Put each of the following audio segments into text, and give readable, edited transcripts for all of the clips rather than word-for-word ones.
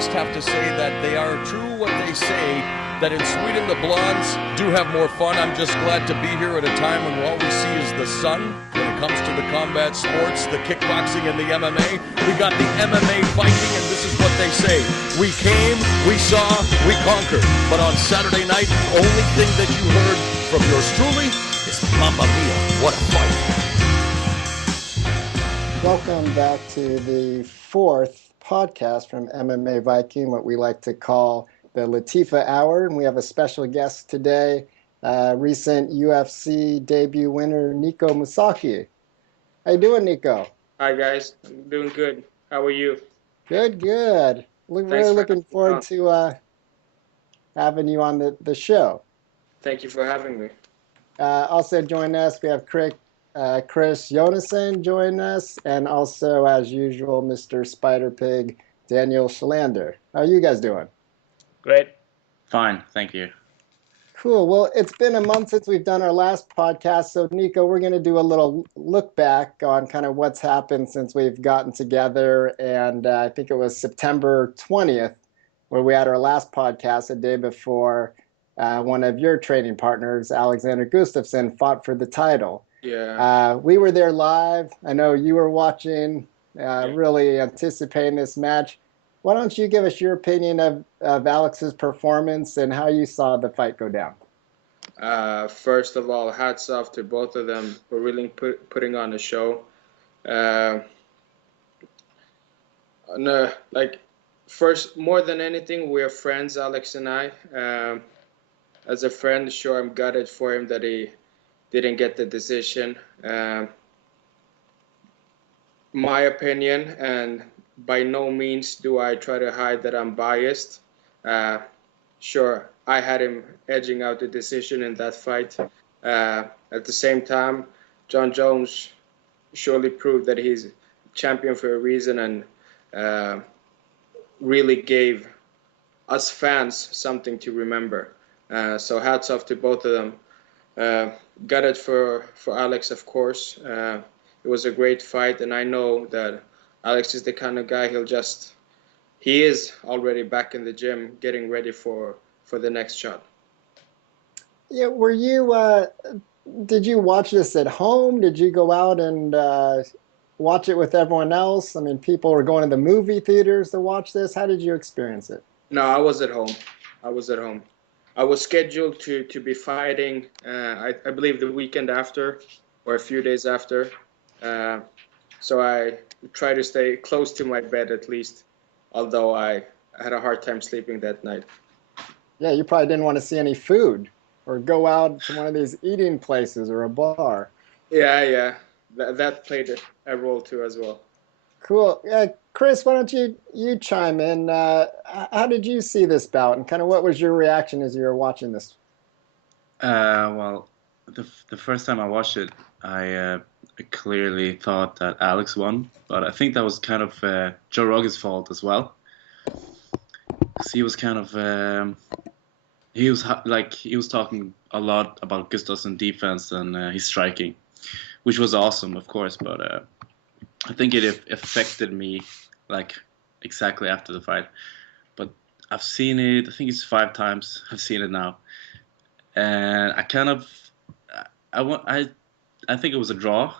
just have to say that they are true what they say, that in Sweden the blondes do have more fun. I'm just glad to be here at a time when all we see is the sun. When it comes to the combat sports, the kickboxing and the MMA, we got the MMA Viking, and this is what they say. We came, we saw, we conquered. But on Saturday night, the only thing that you heard from yours truly is Mamma Mia, what a fight. Welcome back to the fourth podcast from MMA Viking, what we like to call the Latifa Hour. And we have a special guest today, recent UFC debut winner, Nico Musoke. How you doing, Nico? Hi, guys. I'm doing good. How are you? Good. Really looking forward to having you on the show. Thank you for having me. Also joining us, we have Chris Jonassen joining us, and also, as usual, Mr. Spider Pig, Daniel Schalander. How are you guys doing? Great. Fine, thank you. Cool. Well, it's been a month since we've done our last podcast, so Nico, we're going to do a little look back on kind of what's happened since we've gotten together, and I think it was September 20th where we had our last podcast, the day before one of your training partners, Alexander Gustafsson, fought for the title. Yeah. We were there live. I know you were watching, really anticipating this match. Why don't you give us your opinion of Alex's performance and how you saw the fight go down? First of all, hats off to both of them for really putting on a show. First, more than anything, we're friends, Alex and I. As a friend, sure, I'm gutted for him that he didn't get the decision. My opinion, and by no means do I try to hide that I'm biased. Sure, I had him edging out the decision in that fight. At the same time, John Jones surely proved that he's champion for a reason, and really gave us fans something to remember. So hats off to both of them. Gutted for Alex, of course. It was a great fight, and I know that Alex is the kind of guy he is already back in the gym getting ready for the next shot. Yeah, did you watch this at home? Did you go out and watch it with everyone else? I mean, people were going to the movie theaters to watch this. How did you experience it? No, I was at home. I was scheduled to be fighting, I believe the weekend after or a few days after. So I try to stay close to my bed at least, although I had a hard time sleeping that night. Yeah, you probably didn't want to see any food or go out to one of these eating places or a bar. Yeah. That played a role too as well. Cool. Yeah, Chris, why don't you chime in? How did you see this bout, and kind of what was your reaction as you were watching this? Well, the first time I watched it, I clearly thought that Alex won, but I think that was kind of Joe Rogan's fault as well. Because he was kind of he was talking a lot about Gustafsson's defense and his striking, which was awesome, of course, but I think it affected me like exactly after the fight. But I've seen it, I think it's 5 times I've seen it now, and I think it was a draw.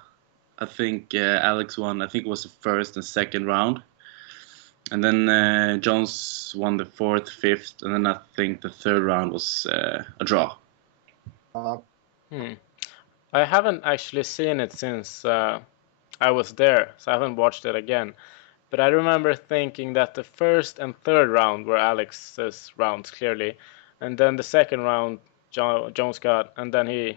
I think Alex won. I think it was the first and second round, and then Jones won the 4th, 5th, and then I think the 3rd round was a draw. I haven't actually seen it since I was there, so I haven't watched it again. But I remember thinking that the 1st and 3rd round were Alex's rounds, clearly. And then the 2nd round, Jones got, and then he,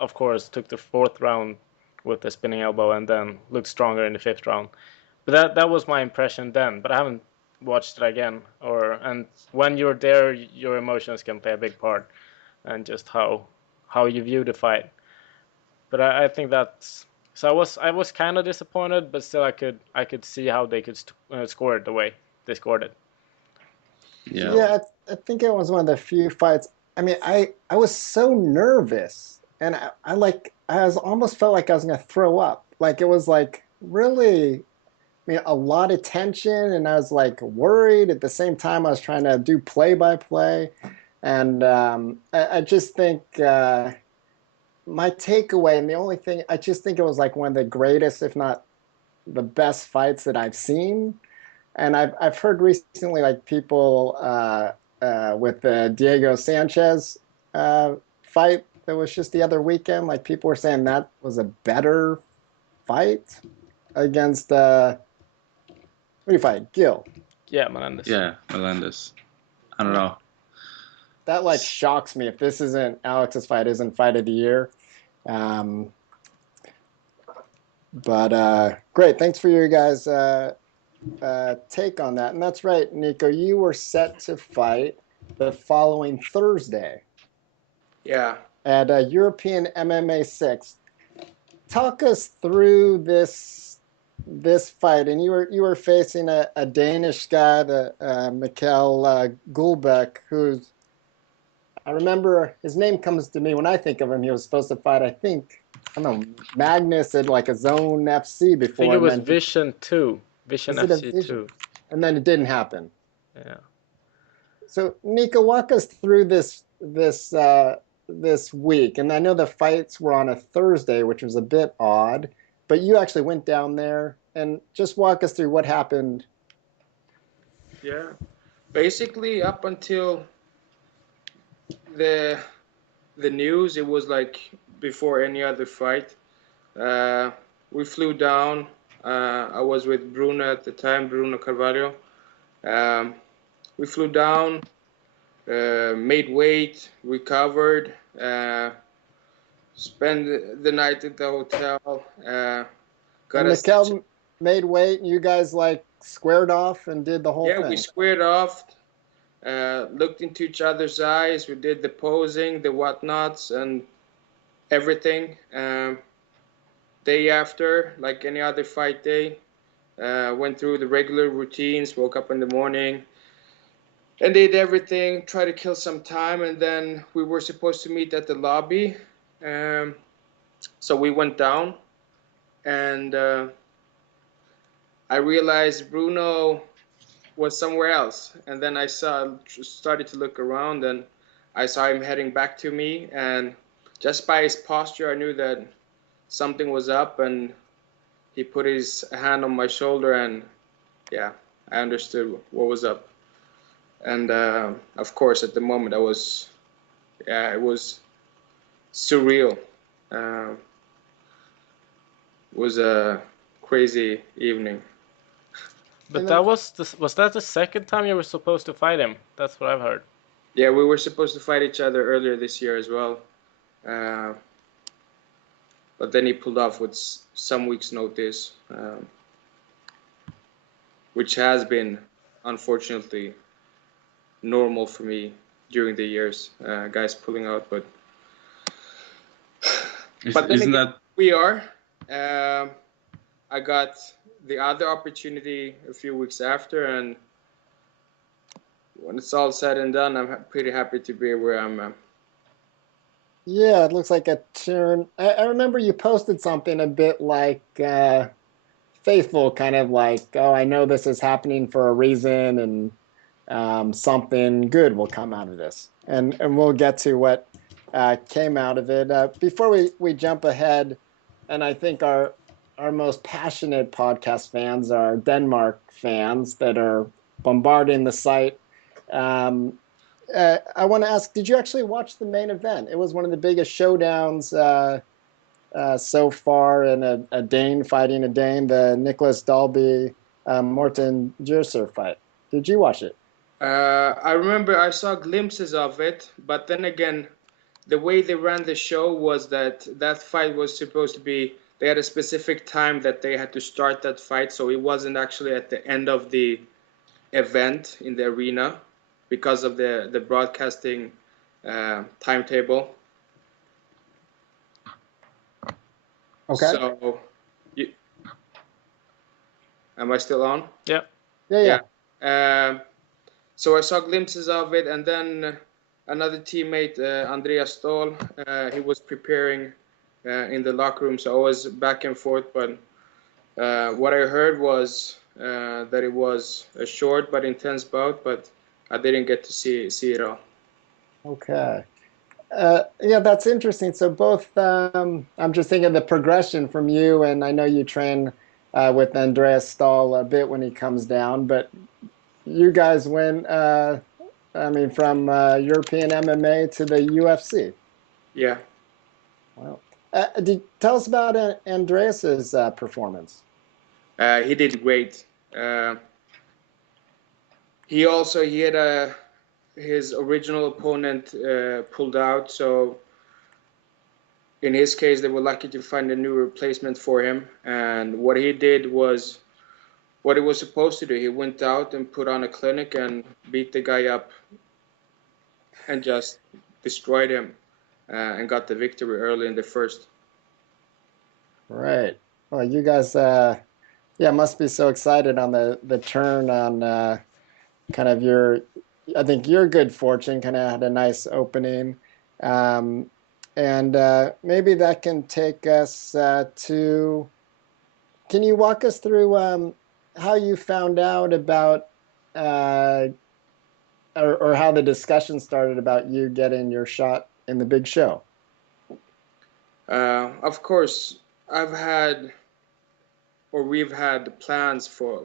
of course, took the 4th round with the spinning elbow and then looked stronger in the 5th round. But that was my impression then, but I haven't watched it again. And when you're there, your emotions can play a big part, and just how you view the fight. But I think that's... So I was kind of disappointed, but still I could see how they could score it the way they scored it. Yeah, I think it was one of the few fights. I mean, I was so nervous, and I almost felt like I was gonna throw up. Like it was like really, mean, a lot of tension, and I was like worried. At the same time, I was trying to do play-by-play, and I just think my takeaway, and the only thing, I just think it was like one of the greatest, if not the best fights that I've seen. And I've heard recently like people with the Diego Sanchez fight that was just the other weekend, like people were saying that was a better fight against what do you fight? Gil. Yeah, Menendez. Yeah, Melendez. I don't know. That like shocks me if this isn't Alex's fight, isn't fight of the year. Um, but great, thanks for your guys' take on that. And that's right, Nico, you were set to fight the following Thursday Yeah. at European MMA 6. Talk us through this fight, and you were facing a Danish guy, the Mikkel Gulbeck, who's, I remember his name comes to me when I think of him. He was supposed to fight, I don't know, Magnus at like a Zone FC before. I think it was and then Vision 2. Vision Was it a FC Vision? 2. and then it didn't happen. Yeah. So Nico, walk us through this week. And I know the fights were on a Thursday, which was a bit odd, but you actually went down there, and just walk us through what happened. Yeah. Basically, up until the news, it was like before any other fight. We flew down. I was with Bruno at the time, Bruno Carvalho. We flew down, made weight, recovered, spent the night at the hotel. Got And a Mikkel made weight, and you guys like squared off and did the whole yeah, thing. we squared off, looked into each other's eyes. We did the posing, the whatnots, and everything. Day after, like any other fight day, went through the regular routines, woke up in the morning, and did everything, tried to kill some time, and then we were supposed to meet at the lobby. So we went down, and I realized Bruno was somewhere else. And then I started to look around, and I saw him heading back to me. And just by his posture, I knew that something was up. And he put his hand on my shoulder, and yeah, I understood what was up. And of course, at the moment, it was surreal. It was a crazy evening. But that was that the second time you were supposed to fight him? That's what I've heard. Yeah, we were supposed to fight each other earlier this year as well. But then he pulled off with some weeks' notice, which has been, unfortunately, normal for me during the years, guys pulling out. But then Isn't again, that we are. I got the other opportunity a few weeks after, and when it's all said and done, I'm pretty happy to be where I'm at. Yeah, it looks like a turn. I remember you posted something a bit like faithful, kind of like, oh, I know this is happening for a reason, and something good will come out of this. And we'll get to what came out of it. Before we jump ahead, and I think our most passionate podcast fans are Denmark fans that are bombarding the site. I want to ask, did you actually watch the main event? It was one of the biggest showdowns so far, in a Dane fighting a Dane, the Nicholas Dalby Morten Djurser fight. Did you watch it? I remember I saw glimpses of it, but then again, the way they ran the show was that fight was supposed to be, they had a specific time that they had to start that fight, so it wasn't actually at the end of the event in the arena because of the broadcasting timetable. Okay. So, am I still on? Yeah. Yeah. So I saw glimpses of it, and then another teammate, Andreas Stoll, he was preparing in the locker room, so I was back and forth. But What I heard was that it was a short but intense bout, but I didn't get to see it all. Okay. Yeah, that's interesting. So both, I'm just thinking the progression from you, and I know you train with Andreas Stahl a bit when he comes down, but you guys went, I mean, from European MMA to the UFC. Yeah. Wow. Tell us about Andreas's performance. He did great. He had his original opponent pulled out, so in his case they were lucky to find a new replacement for him. And what he did was what he was supposed to do. He went out and put on a clinic and beat the guy up and just destroyed him and got the victory early in the first. Right. Well, you guys, yeah, must be so excited on the turn on kind of your. I think your good fortune kind of had a nice opening, um, and maybe that can take us to. Can you walk us through how you found out about, uh, or how the discussion started about you getting your shot in the big show? Of course, I've had or we've had plans for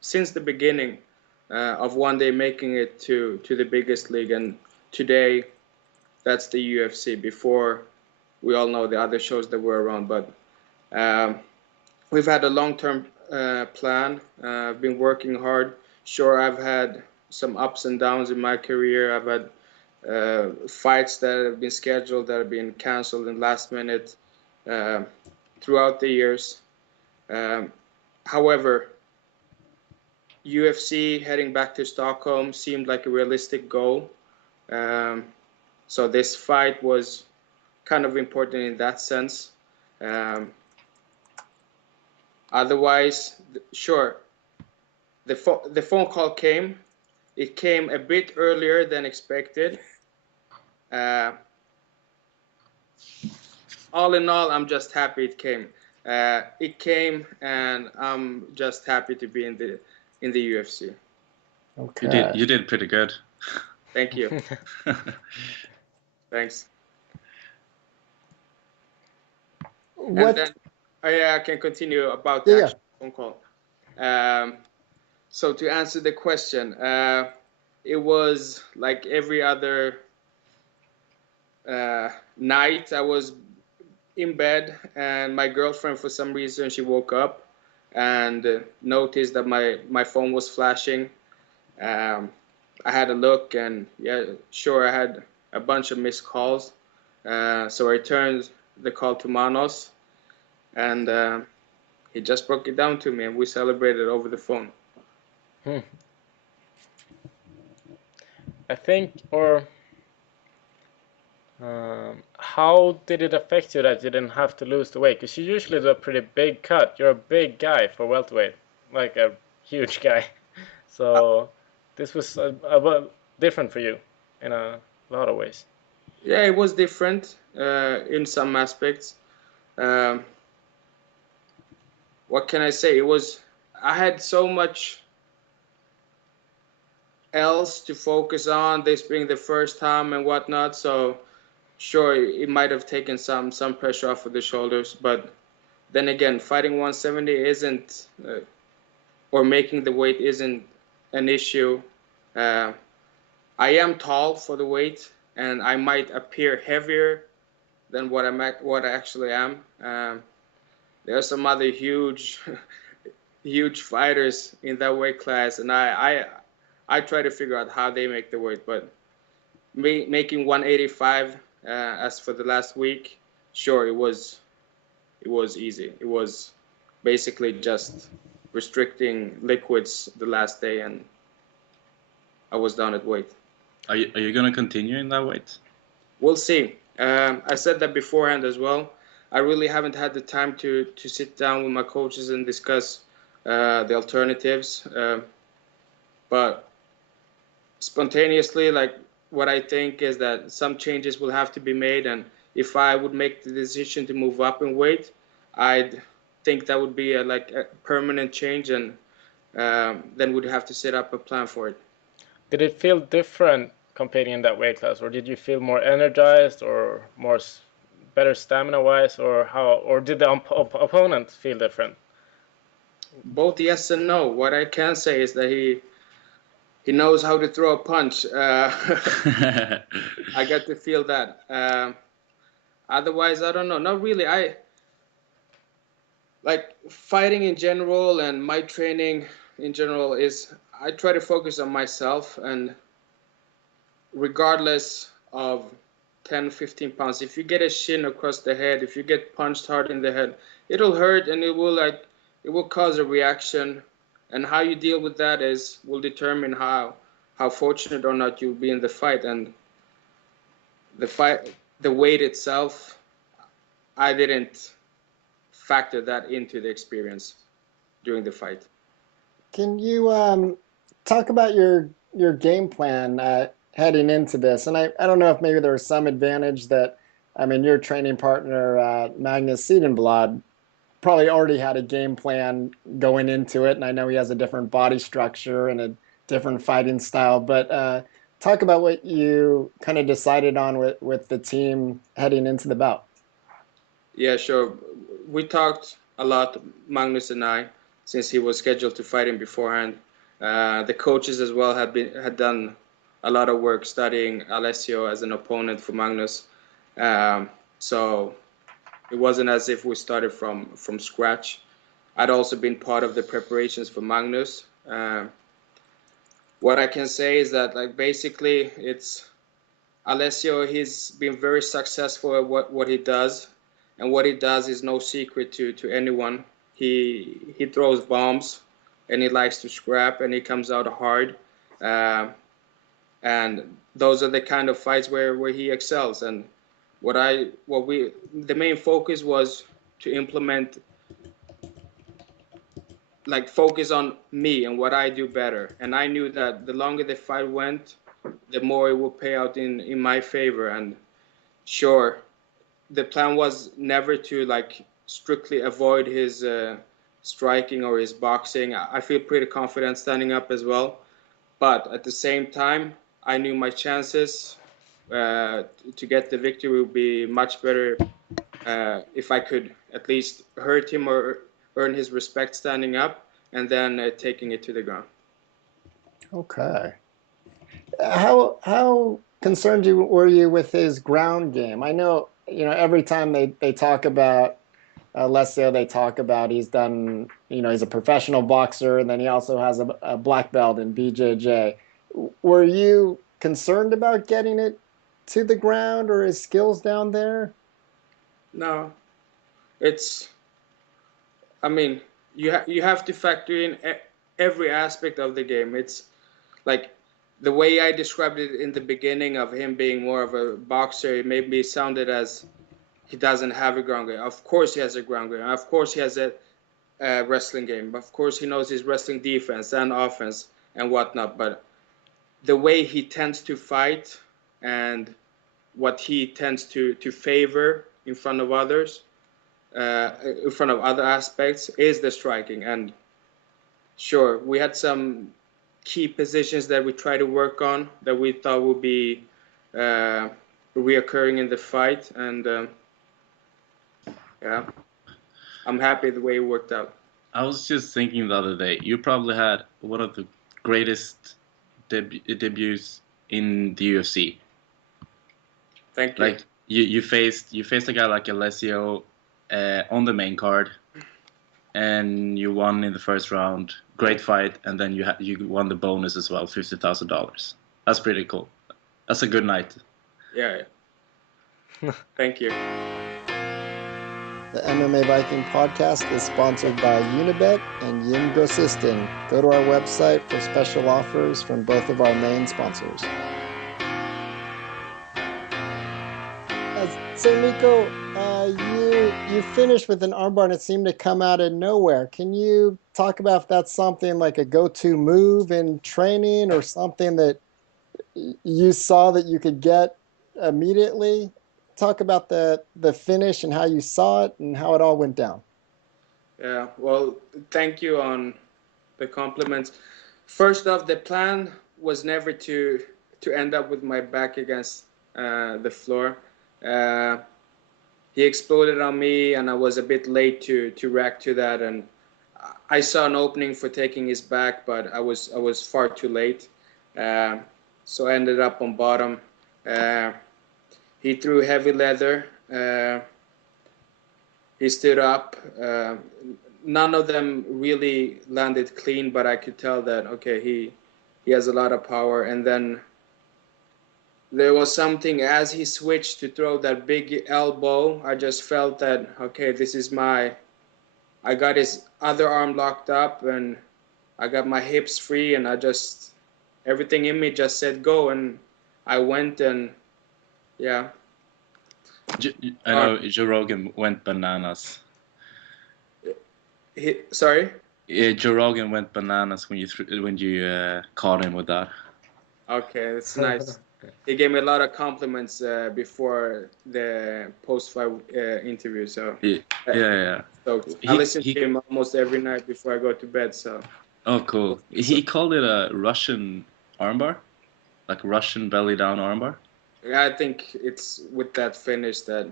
since the beginning of one day making it to the biggest league, and today that's the UFC. Before, we all know the other shows that were around, but um, we've had a long-term plan. I've been working hard. Sure, I've had some ups and downs in my career. I've had fights that have been scheduled that have been canceled in last minute throughout the years. Um, However, UFC heading back to Stockholm seemed like a realistic goal. Um, so this fight was kind of important in that sense. Um, Otherwise, sure, the phone call came. It came a bit earlier than expected. Uh, all in all, I'm just happy it came. It came, and I'm just happy to be in the UFC. Okay. You did pretty good. Thank you. Thanks. What? And then I can continue about the Yeah. actual phone call. So to answer the question, it was like every other night. I was in bed, and my girlfriend, for some reason, she woke up and noticed that my phone was flashing. I had a look, and yeah, sure, I had a bunch of missed calls. So I returned the call to Manos, and he just broke it down to me, and we celebrated over the phone. I think, or how did it affect you that you didn't have to lose the weight? Because you usually do a pretty big cut. You're a big guy for welterweight, like a huge guy. So this was different for you in a lot of ways. Yeah, it was different in some aspects. Um, what can I say? I had so much else to focus on, this being the first time and whatnot. So sure, it might have taken some pressure off of the shoulders, but then again, fighting 170 isn't, or making the weight isn't an issue. Uh, I am tall for the weight, and I might appear heavier than what I actually am. There are some other huge, huge fighters in that weight class, and I try to figure out how they make the weight. But making 185 as for the last week, sure, it was easy. It was basically just restricting liquids the last day, and I was down at weight. Are you gonna continue in that weight? We'll see. I said that beforehand as well. I really haven't had the time to sit down with my coaches and discuss the alternatives. But spontaneously, like, what I think is that some changes will have to be made, and if I would make the decision to move up in weight, I'd think that would be like a permanent change, and then we'd have to set up a plan for it. Did it feel different competing in that weight class, or did you feel more energized, or better stamina wise, or did the opponent feel different? Both yes and no. What I can say is that he knows how to throw a punch. I got to feel that. Otherwise, I don't know. Not really. I like fighting in general, and my training in general is I try to focus on myself, and regardless of 10, 15 pounds, if you get a shin across the head, if you get punched hard in the head, it'll hurt, and it will cause a reaction, and how you deal with that will determine how fortunate or not you'll be in the fight. And the weight itself, I didn't factor that into the experience during the fight. Can you talk about your game plan heading into this? And I don't know if maybe there was some advantage that, I mean, your training partner, Magnus Siedenblad, probably already had a game plan going into it. And I know he has a different body structure and a different fighting style. But talk about what you kind of decided on with the team heading into the bout. Yeah, sure. We talked a lot, Magnus and I, since he was scheduled to fight him beforehand. The coaches as well had done a lot of work studying Alessio as an opponent for Magnus. So it wasn't as if we started from scratch. I'd also been part of the preparations for Magnus. What I can say is that, like, basically it's Alessio. He's been very successful at what he does, and what he does is no secret to anyone. He throws bombs, and he likes to scrap, and he comes out hard, and those are the kind of fights where he excels. And the main focus was to implement, like, focus on me and what I do better. And I knew that the longer the fight went, the more it would pay out in my favor. And sure, the plan was never to, like, strictly avoid his striking or his boxing. I feel pretty confident standing up as well. But at the same time, I knew my chances to get the victory would be much better if I could at least hurt him or earn his respect standing up, and then taking it to the ground. Okay. How concerned were you with his ground game? I know, every time they talk about Alessio, they talk about he's done, he's a professional boxer, and then he also has a black belt in BJJ. Were you concerned about getting it to the ground or his skills down there? No, I mean, you have to factor in every aspect of the game. It's like the way I described it in the beginning of him being more of a boxer, it maybe sounded as he doesn't have a ground game. Of course he has a ground game. Of course he has a wrestling game. Of course he knows his wrestling defense and offense and whatnot. But the way he tends to fight and what he tends to favor in front of others, in front of other aspects, is the striking. And sure, we had some key positions that we try to work on that we thought would be reoccurring in the fight, and yeah, I'm happy the way it worked out. I was just thinking the other day, you probably had one of the greatest debuts in the UFC. Thank you. Like you faced a guy like Alessio on the main card, and you won in the first round. Great fight, and then you won the bonus as well, $50,000. That's pretty cool. That's a good night. Yeah. Thank you. The MMA Viking podcast is sponsored by Unibet and Yin Grossisten. Go to our website for special offers from both of our main sponsors. So Nico, you finished with an armbar and it seemed to come out of nowhere. Can you talk about if that's something like a go-to move in training or something that you saw that you could get immediately? Talk about the finish and how you saw it and how it all went down. Yeah, well, thank you on the compliments. First off, the plan was never to end up with my back against the floor. Uh, he exploded on me, and I was a bit late to react to that. And I saw an opening for taking his back, but I was far too late. Uh, so I ended up on bottom. Uh, he threw heavy leather. He stood up. None of them really landed clean, but I could tell that okay, he has a lot of power. And then there was something as he switched to throw that big elbow. I just felt that okay, this is my. I got his other arm locked up, and I got my hips free, and I just everything in me just said go, and I went, and yeah. I know Joe Rogan went bananas. Sorry. Yeah, Joe Rogan went bananas when you caught him with that. Okay, that's nice. He gave me a lot of compliments before the post-fight interview. So Yeah. So I listen to him almost every night before I go to bed. So. Oh, cool. He called it a Russian armbar, like Russian belly down armbar. Yeah, I think it's with that finish that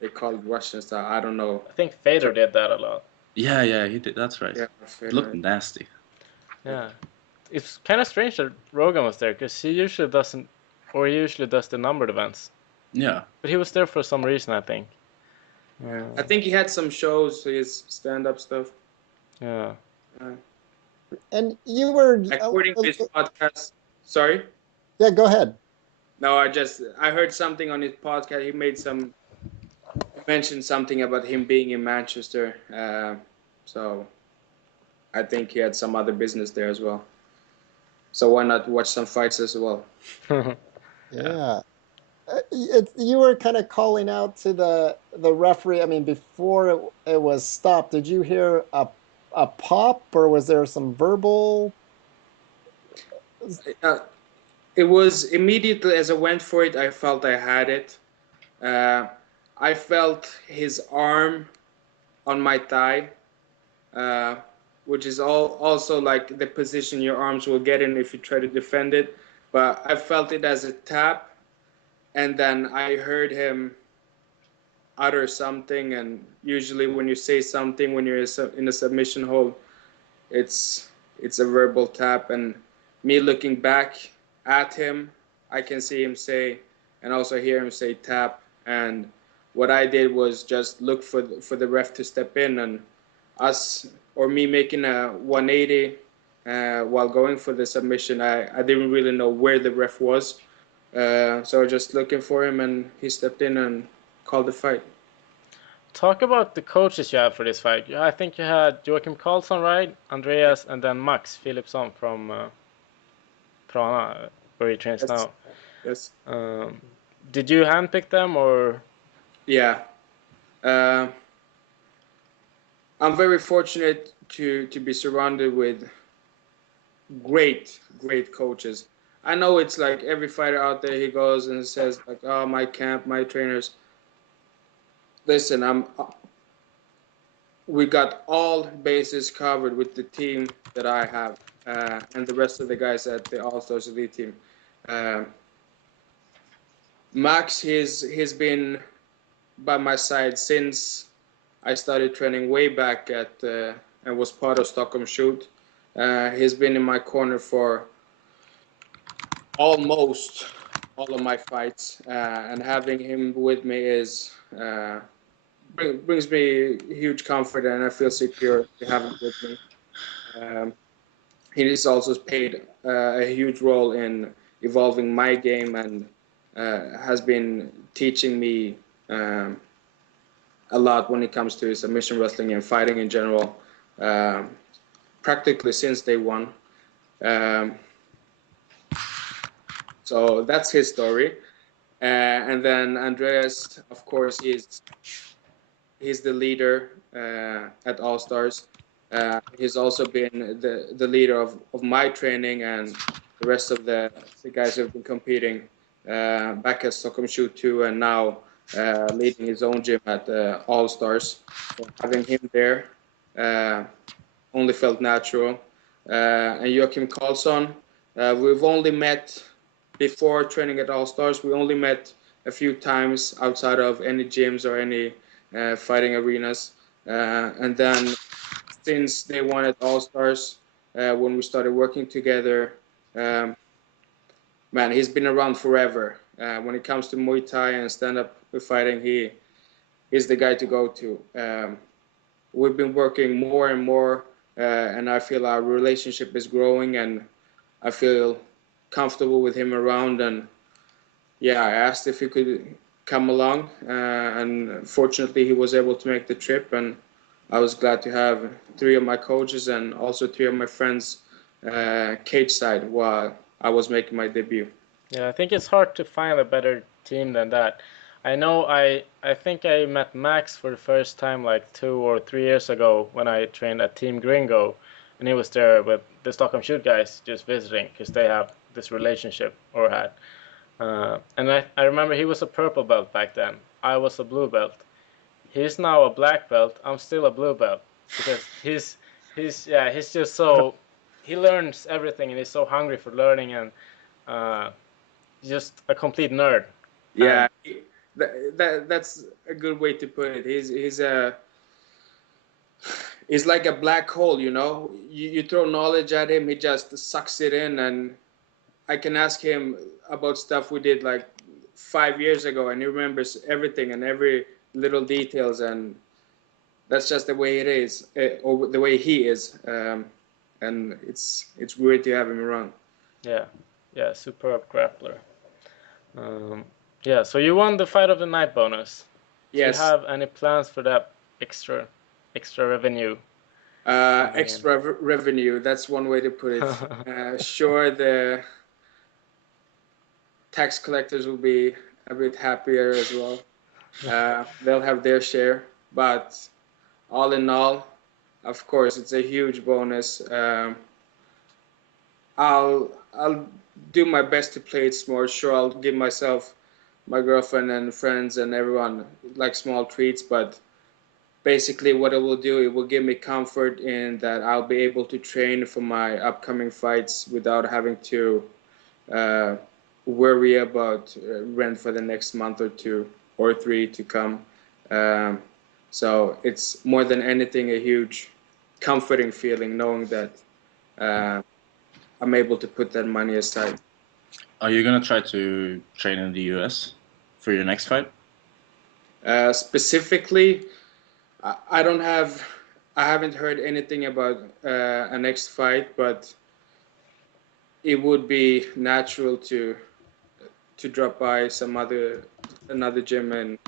they call it Russian style. I don't know. I think Fedor did that a lot. Yeah, he did. That's right. Yeah, it looked nasty. Yeah, it's kind of strange that Rogan was there because he usually does the numbered events. Yeah, but he was there for some reason, I think. Yeah, I think he had some shows, his stand-up stuff. Yeah. And you were according to his podcast. Sorry. Yeah, go ahead. No, I heard something on his podcast. He mentioned something about him being in Manchester. So I think he had some other business there as well. So why not watch some fights as well? Yeah. You were kind of calling out to the referee. I mean, before it was stopped, did you hear a pop, or was there some verbal? It was immediately as I went for it, I felt I had it. I felt his arm on my thigh, which is also like the position your arms will get in if you try to defend it. But I felt it as a tap, and then I heard him utter something. And usually, when you say something when you're in a submission hold, it's a verbal tap. And me looking back at him, I can see him say, and also hear him say tap. And what I did was just look for the ref to step in, and me making a 180 while going for the submission. I didn't really know where the ref was, so just looking for him, and he stepped in and called the fight. Talk about the coaches you have for this fight. I think you had Joachim Karlsson, right? Andreas, and then Max Philipsson from Prana, where he trains now. Yes. Did you handpick them, or? Yeah. I'm very fortunate to be surrounded with great coaches. I know it's like every fighter out there, he goes and says like, "Oh, my camp, my trainers." Listen, we got all bases covered with the team that I have, and the rest of the guys at the All Stars Elite team. Max, he's been by my side since I started training way back at and was part of Stockholm Shoot. He's been in my corner for almost all of my fights, and having him with me is brings me huge comfort, and I feel secure to have him with me. He has also played a huge role in evolving my game, and has been teaching me a lot when it comes to submission wrestling and fighting in general, practically since day one. So that's his story. And then Andreas, of course, he's the leader at All Stars. He's also been the leader of my training and the rest of the guys who have been competing back at Stockholm Shoot 2, and now leading his own gym at All Stars. So having him there only felt natural. And Joachim Karlsson, we've only met before training at All Stars. We only met a few times outside of any gyms or any fighting arenas. And then since day one at All Stars, when we started working together, um, man, he's been around forever. When it comes to Muay Thai and stand-up fighting, he's the guy to go to. We've been working more and more, and I feel our relationship is growing, and I feel comfortable with him around. And yeah, I asked if he could come along, and fortunately he was able to make the trip, and I was glad to have 3 of my coaches and also 3 of my friends cage side while I was making my debut. Yeah, I think it's hard to find a better team than that. I know I think I met Max for the first time like 2 or 3 years ago when I trained at Team Gringo, and he was there with the Stockholm Shoot guys just visiting because they have this relationship or had. And I remember he was a purple belt back then. I was a blue belt. He's now a black belt. I'm still a blue belt because he's just so he learns everything and he's so hungry for learning and uh, just a complete nerd. Yeah, that's a good way to put it. He's like a black hole, you know. You throw knowledge at him, he just sucks it in, and I can ask him about stuff we did like 5 years ago, and he remembers everything and every little details, and that's just the way it is, or the way he is, and it's weird to have him around. Yeah, superb grappler. Um, yeah, so you won the fight of the night bonus. Do you Yes. have any plans for that extra revenue? Extra revenue, that's one way to put it. Sure, the tax collectors will be a bit happier as well. They'll have their share, but all in all, of course, it's a huge bonus. I'll do my best to play it smart. Sure, I'll give myself, my girlfriend and friends and everyone like small treats, but basically what it will do, it will give me comfort in that I'll be able to train for my upcoming fights without having to worry about rent for the next month or 2 or 3 to come. So it's more than anything a huge comforting feeling knowing that I'm able to put that money aside. Are you gonna try to train in the US for your next fight? Specifically, I haven't heard anything about a next fight, but it would be natural to drop by another gym in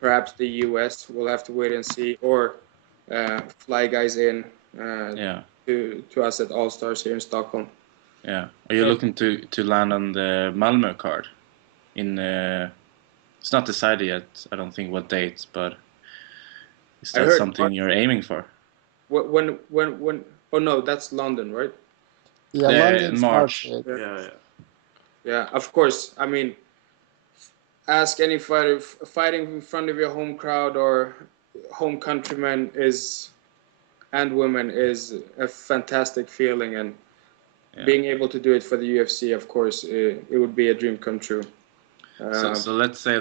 perhaps the US. We'll have to wait and see, or fly guys in to us at All Stars here in Stockholm. Yeah. Are you looking to land on the Malmö card? It's not decided yet, I don't think, what date, but is that something you're aiming for? When? Oh no, that's London, right? Yeah, London's March. Yeah, of course. I mean, ask any fighter. Fighting in front of your home crowd or home countrymen and women is a fantastic feeling, and being able to do it for the UFC, of course, it would be a dream come true. So let's say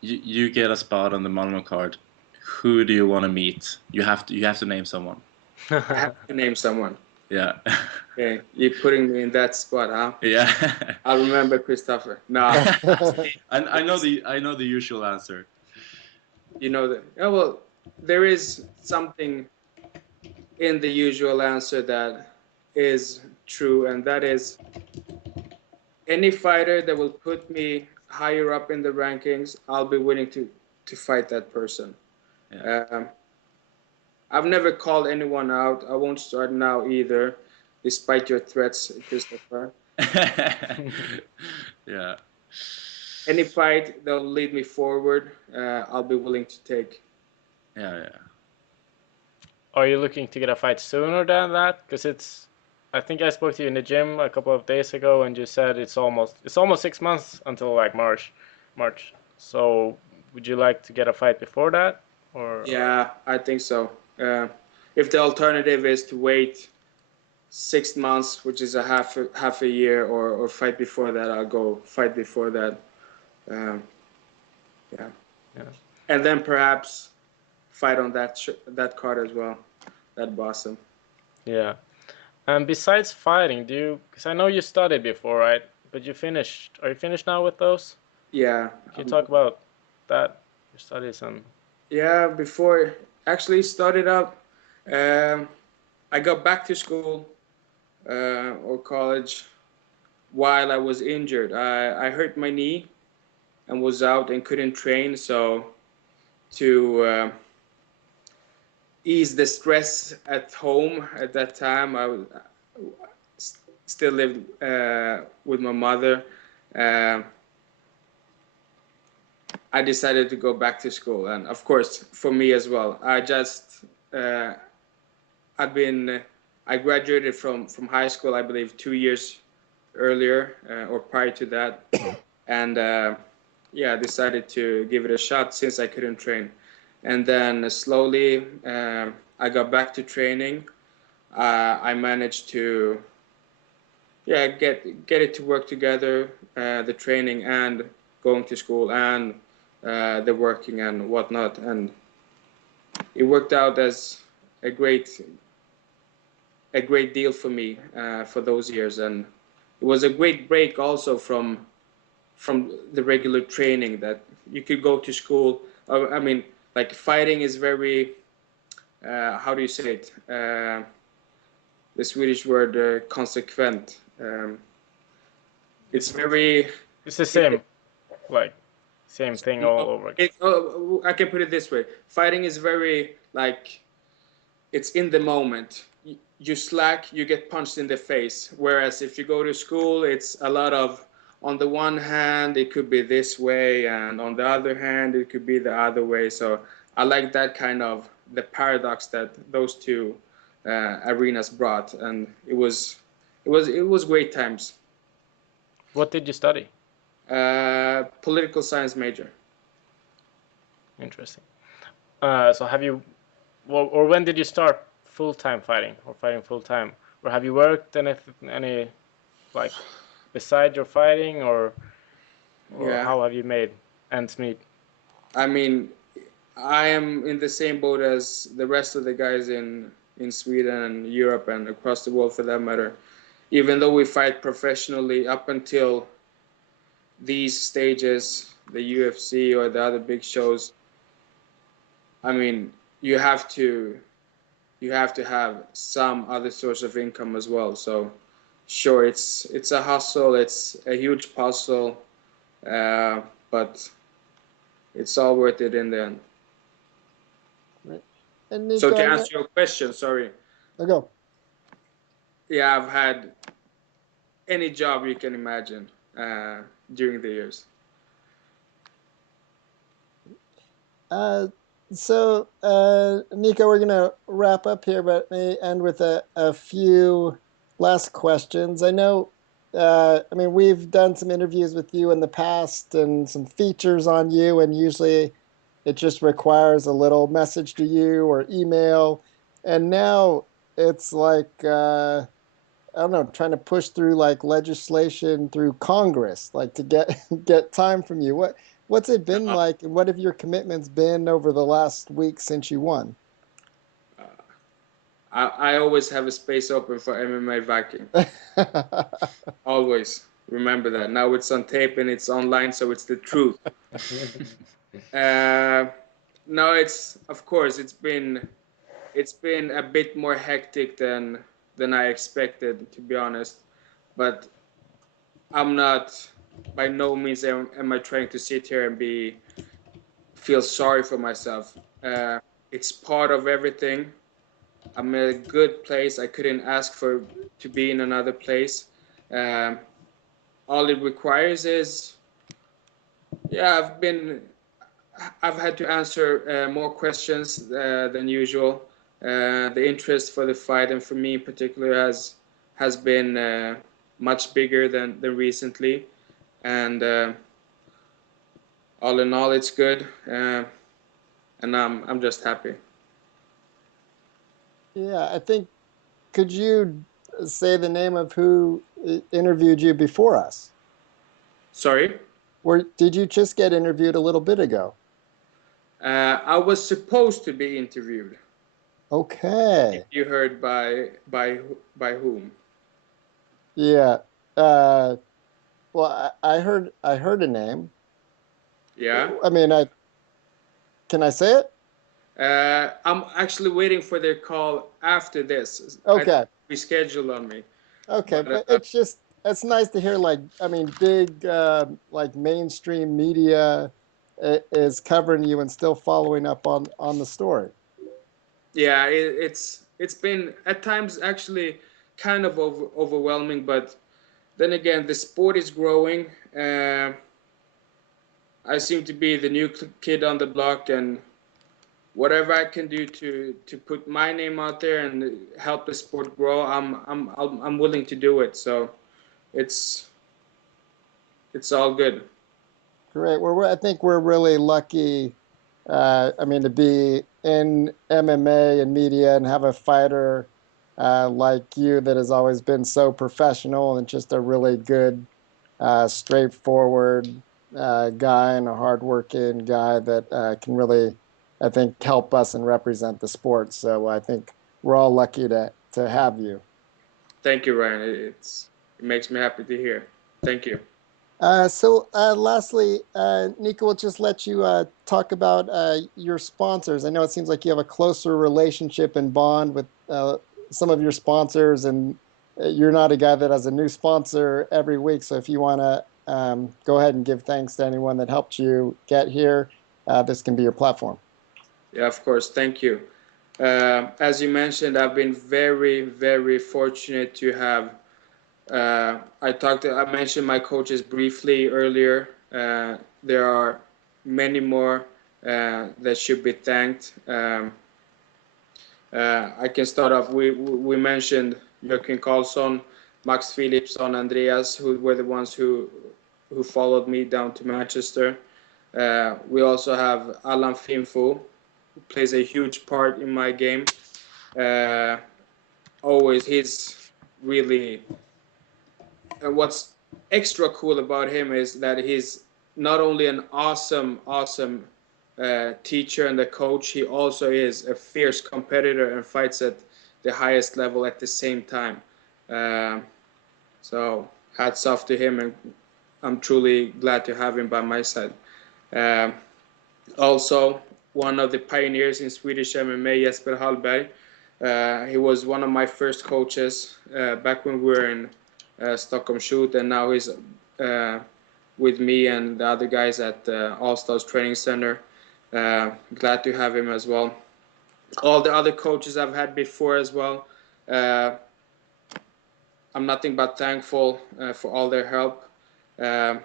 you get a spot on the Malmö card. Who do you want to meet? You have to name someone. I have to name someone. Yeah. Okay, you're putting me in that spot, huh? Yeah. I'll remember Christopher. No. I know the usual answer. You know that. Oh, well, there is something in the usual answer that is true, and that is any fighter that will put me higher up in the rankings, I'll be willing to fight that person. Yeah. I've never called anyone out. I won't start now either, despite your threats, Christopher. Yeah. Any fight that'll lead me forward, I'll be willing to take. Yeah. Are you looking to get a fight sooner than that? Because I think I spoke to you in the gym a couple of days ago, and you said it's almost 6 months until like March. So would you like to get a fight before that, or? Yeah, I think so. If the alternative is to wait 6 months, which is a half a year, or fight before that, I'll go fight before that. Yeah. Yeah. And then perhaps fight on that card as well. That'd be awesome. Yeah. And besides fighting, because I know you studied before, right? But are you finished now with those? Yeah. Can you talk about that, your studies and? Yeah, before actually started out, I got back to school or college while I was injured. I hurt my knee and was out and couldn't train, so to ease the stress at home at that time, still lived with my mother. I decided to go back to school, and of course for me as well. I graduated from high school, I believe 2 years earlier or prior to that, and yeah, I decided to give it a shot since I couldn't train. And then slowly I got back to training. I managed to get it to work together, the training and going to school and the working and whatnot, and it worked out as a great deal for me for those years. And it was a great break also from the regular training, that you could go to school. I mean, like, fighting is very how do you say it, the Swedish word consequent. It's very, It's the same, like, same thing all over again. I can put it this way: fighting is very, like, it's in the moment. You slack, you get punched in the face. Whereas if you go to school, it's a lot of, on the one hand, it could be this way, and on the other hand, it could be the other way. So I like that kind of, the paradox that those two arenas brought, and it was great times. What did you study? Political science major. Interesting. So have you, well, or when did you start full-time fighting, or fighting full-time? Or have you worked any like, beside your fighting, or Yeah. how have you made ends meet? I mean, I am in the same boat as the rest of the guys in Sweden and Europe and across the world for that matter. Even though we fight professionally up until these stages, the UFC or the other big shows, I mean, you have to have some other source of income as well. So sure, it's a hustle, it's a huge puzzle, but it's all worth it in the end. Right. And Nico, So to answer your question, sorry. I'll go. Yeah, I've had any job you can imagine during the years. So, Nico, we're going to wrap up here, but may end with a few last questions. I know, I mean, we've done some interviews with you in the past and some features on you, and usually it just requires a little message to you or email. And now it's like, I don't know, trying to push through like legislation through Congress, like to get time from you. What's it been like, and what have your commitments been over the last week since you won? I always have a space open for MMA Viking. Always. Remember that. Now it's on tape and it's online, so it's the truth. No, it's, of course, it's been a bit more hectic than I expected, to be honest. But I'm not, by no means am I trying to sit here and feel sorry for myself. It's part of everything. I'm in a good place. I couldn't ask to be in another place. All it requires is, yeah, I've had to answer more questions than usual. The interest for the fight, and for me in particular, has been much bigger than recently. And all in all, it's good, and I'm just happy. Yeah, I think, could you say the name of who interviewed you before us? Sorry. Or did you just get interviewed a little bit ago? I was supposed to be interviewed. If Okay. you heard by whom? Yeah. Well, I heard a name. Yeah. I mean, can I say it? I'm actually waiting for their call after this. I Okay. reschedule on me. Okay, But but it's nice to hear, like, I mean, big like mainstream media is covering you and still following up on the story. yeah, it's been at times actually kind of overwhelming, but then again, the sport is growing. I seem to be the new kid on the block, and whatever I can do to put my name out there and help the sport grow, I'm willing to do it. So it's it's all good. Great. I think we're really lucky. I mean, to be in MMA and media and have a fighter like you that has always been so professional and just a really good, straightforward guy and a hardworking guy that can really, I think, help us and represent the sport. So I think we're all lucky to have you. Thank you, Ryan. It makes me happy to hear. Thank you. Lastly, Nico, will just let you talk about your sponsors. I know it seems like you have a closer relationship and bond with some of your sponsors, and you're not a guy that has a new sponsor every week. So if you want to go ahead and give thanks to anyone that helped you get here, this can be your platform. Yeah, of course. Thank you. As you mentioned, I've been very, very fortunate to have. I mentioned my coaches briefly earlier. There are many more that should be thanked. I can start off. We mentioned Joakim Karlsson, Max Philipsson, Andreas, who were the ones who followed me down to Manchester. We also have Alan Finfo, who plays a huge part in my game. Always, he's really. And what's extra cool about him is that he's not only an awesome teacher and a coach, he also is a fierce competitor and fights at the highest level at the same time. So hats off to him, and I'm truly glad to have him by my side. Um, Also, one of the pioneers in Swedish MMA, Jesper Hallberg. He was one of my first coaches back when we were in Stockholm Shoot, and now he's with me and the other guys at All Stars Training Center. Glad to have him as well. All the other coaches I've had before as well. I'm nothing but thankful for all their help. I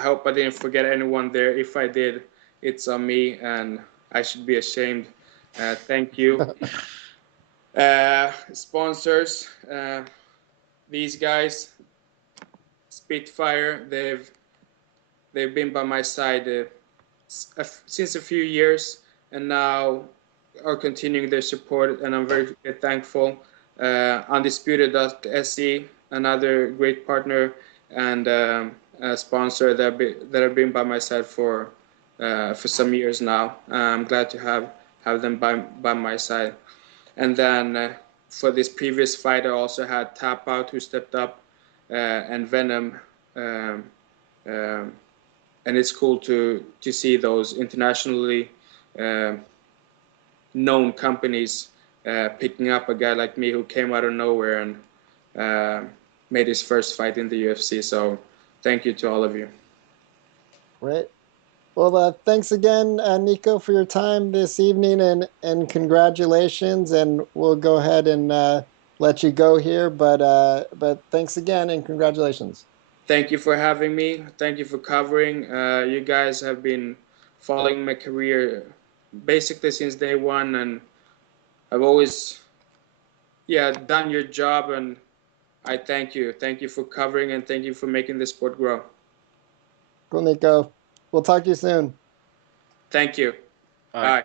hope I didn't forget anyone there. If I did, it's on me, and I should be ashamed. Thank you. Sponsors, these guys, Spitfire, they've been by my side since a few years, and now are continuing their support, and I'm very thankful. Undisputed.se, another great partner and a sponsor that have been by my side for some years now. I'm glad to have them by my side. And then for this previous fight, I also had Tap Out, who stepped up, and Venom. And it's cool to see those internationally known companies picking up a guy like me who came out of nowhere and made his first fight in the UFC. So thank you to all of you. Great. Well, thanks again, Nico, for your time this evening, and congratulations. And we'll go ahead and let you go here, but thanks again and congratulations. Thank you for having me. Thank you for covering. You guys have been following my career basically since day one, and I've always, done your job, and I thank you. Thank you for covering, and thank you for making the sport grow. Cool, Nico. We'll talk to you soon. Thank you. Bye. Bye.